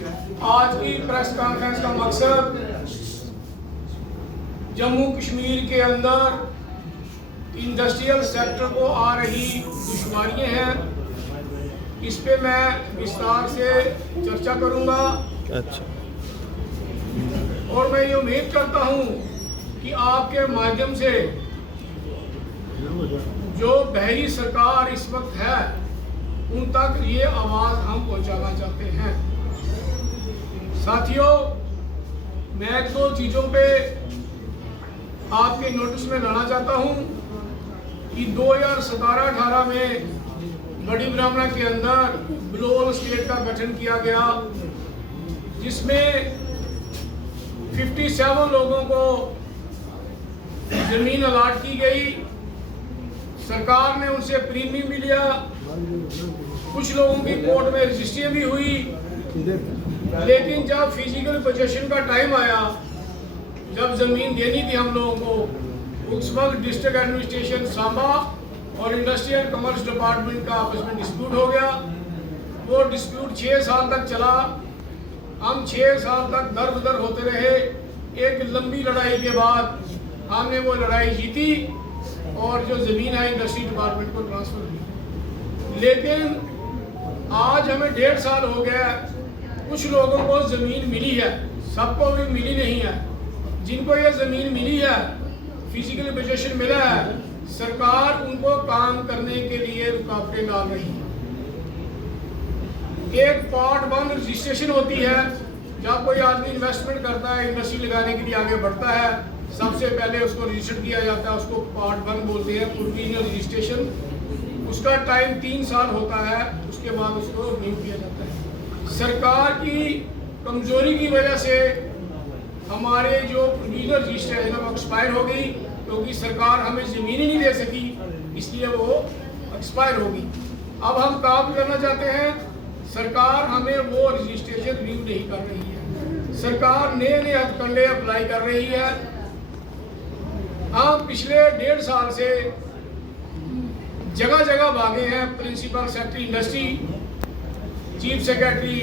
आज की press conference का मकसद जम्मू कश्मीर के अंदर इंडस्ट्रियल सेक्टर को आ रही दुश्वारियां हैं, इस पे मैं विस्तार से चर्चा करूंगा। अच्छा। और मैं ये उम्मीद करता हूं कि आपके माध्यम से जो बहरी सरकार इस वक्त है उन तक ये आवाज़ हम पहुंचाना चाहते हैं। साथियों, मैं 2 चीज़ों पे आपके नोटिस में लाना चाहता हूं कि 2017-18 में बड़ी ब्राह्मणा के अंदर ब्लोल स्टेट का गठन किया गया, जिसमें 57 लोगों को जमीन अलाट की गई। सरकार ने उनसे प्रीमियम भी लिया, कुछ लोगों की कोर्ट में रजिस्ट्रियाँ भी हुई, लेकिन जब फिजिकल पोजेशन का टाइम आया, जब ज़मीन देनी थी हम लोगों को, उस वक्त डिस्ट्रिक्ट एडमिनिस्ट्रेशन सांबा और इंडस्ट्रियल कॉमर्स डिपार्टमेंट का आपस में डिस्प्यूट हो गया। वो डिस्प्यूट 6 साल तक चला। हम 6 साल तक दर बदर होते रहे। एक लंबी लड़ाई के बाद हमने वो लड़ाई जीती और जो ज़मीन है इंडस्ट्री डिपार्टमेंट को ट्रांसफ़र की। लेकिन आज हमें 1.5 साल हो गया, कुछ लोगों को ज़मीन मिली है, सबको भी मिली नहीं है। जिनको ये ज़मीन मिली है, फिजिकल पोजेशन मिला है, सरकार उनको काम करने के लिए रुकावटें डाल रही है। एक पार्ट 1 रजिस्ट्रेशन होती है। जब कोई आदमी इन्वेस्टमेंट करता है, इंडस्ट्री लगाने के लिए आगे बढ़ता है, सबसे पहले उसको रजिस्टर किया जाता है, उसको पार्ट 1 बोलते हैं, प्रोविजनल रजिस्ट्रेशन। उसका टाइम 3 साल होता है, उसके बाद उसको रिन्यू किया जाता है। सरकार की कमजोरी की वजह से हमारे जो प्रोविजनल रजिस्ट्रेशन है वो एक्सपायर हो गई, क्योंकि सरकार हमें ज़मीन ही नहीं दे सकी, इसलिए वो एक्सपायर होगी। अब हम काम करना चाहते हैं, सरकार हमें वो रजिस्ट्रेशन रिन्यू नहीं कर रही है। सरकार नए हथकंडे अप्लाई कर रही है। हम पिछले 1.5 साल से जगह जगह भागे हैं। Principal secretary industry, chief secretary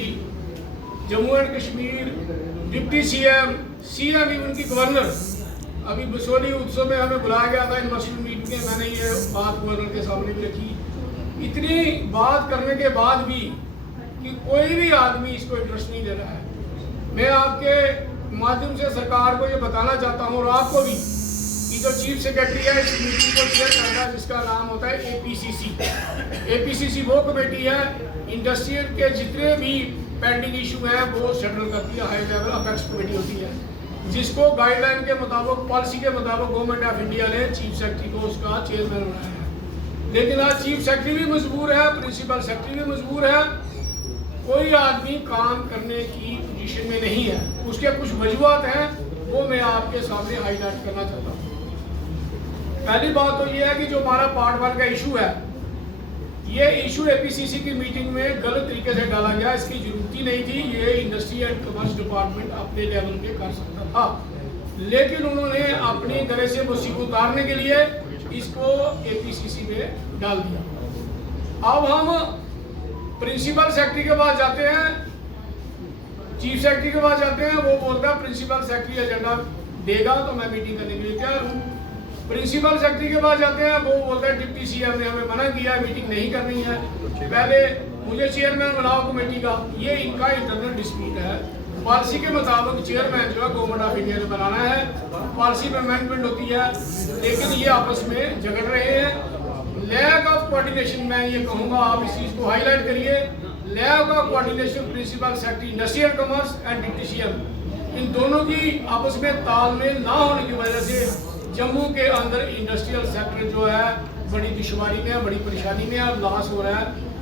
Jammu and Kashmir, deputy CM, even की गवर्नर। अभी बसोली उत्सव में हमें बुलाया गया था इन्वेस्टमेंट मीटिंग में, मैंने ये बात गवर्नर के सामने भी रखी। इतनी बात करने के बाद भी कि कोई भी आदमी इसको इंटरेस्ट नहीं ले रहा है। मैं आपके माध्यम से सरकार को ये बताना चाहता हूँ और आपको भी कि जो चीफ सेक्रेटरी है इस मीटिंग को चेयर करता है, जिसका नाम होता है APCC। APCC वो कमेटी है, इंडस्ट्रियल के जितने भी पेंडिंग इशू हैं वो सेटल करती है। हाई लेवल अपेक्स कमेटी होती है, जिसको गाइडलाइन के मुताबिक, पॉलिसी के मुताबिक गवर्नमेंट ऑफ इंडिया ने चीफ सेक्रेटरी को उसका चेयरमैन बनाया है। लेकिन आज चीफ सेक्रेटरी भी मजबूर है, प्रिंसिपल सेक्रेटरी भी मजबूर है, कोई आदमी काम करने की पोजीशन में नहीं है। उसके कुछ वजूहत हैं, वो मैं आपके सामने हाईलाइट करना चाहता हूँ। पहली बात तो ये है कि जो हमारा पार्ट 1 का इशू है, ये इशू APCC की मीटिंग में गलत तरीके से डाला गया। इसकी जरूरत ही नहीं थी, ये इंडस्ट्री एंड कॉमर्स डिपार्टमेंट अपने लेवल पे कर सकता था, लेकिन उन्होंने अपनी तरह से मुसीबत उतारने के लिए इसको APCC में डाल दिया। अब हम प्रिंसिपल सेक्रेटरी के पास जाते हैं, चीफ सेक्रेटरी के पास जाते हैं, वो बोलता है प्रिंसिपल सेक्रेटरी एजेंडा देगा तो मैं मीटिंग करने के लिए तैयार हूँ। प्रिंसिपल सेक्रेटरी के पास जाते हैं, वो बोलता है डिप्टी सीएम ने हमें मना किया, मीटिंग नहीं करनी है, पहले मुझे चेयरमैन बनाओ कमेटी का। ये इनका इंटरनल डिस्प्यूट है। पॉलिसी के मुताबिक चेयरमैन जो है गवर्नमेंट ऑफ इंडिया ने बनाना है, पॉलिसी में अमेंडमेंट होती है, लेकिन ये आपस में झगड़ रहे हैं। लैक ऑफ कोऑर्डिनेशन, मैं ये कहूँगा आप इस चीज़ को हाईलाइट करिए, lack of coordination principal secretary industrial commerce and deputy CM, इन दोनों की आपस में तालमेल ना होने की वजह से जम्मू के अंदर इंडस्ट्रियल सेक्टर जो है बड़ी दुश्वारी में है, बड़ी परेशानी में है और लॉस हो रहा है।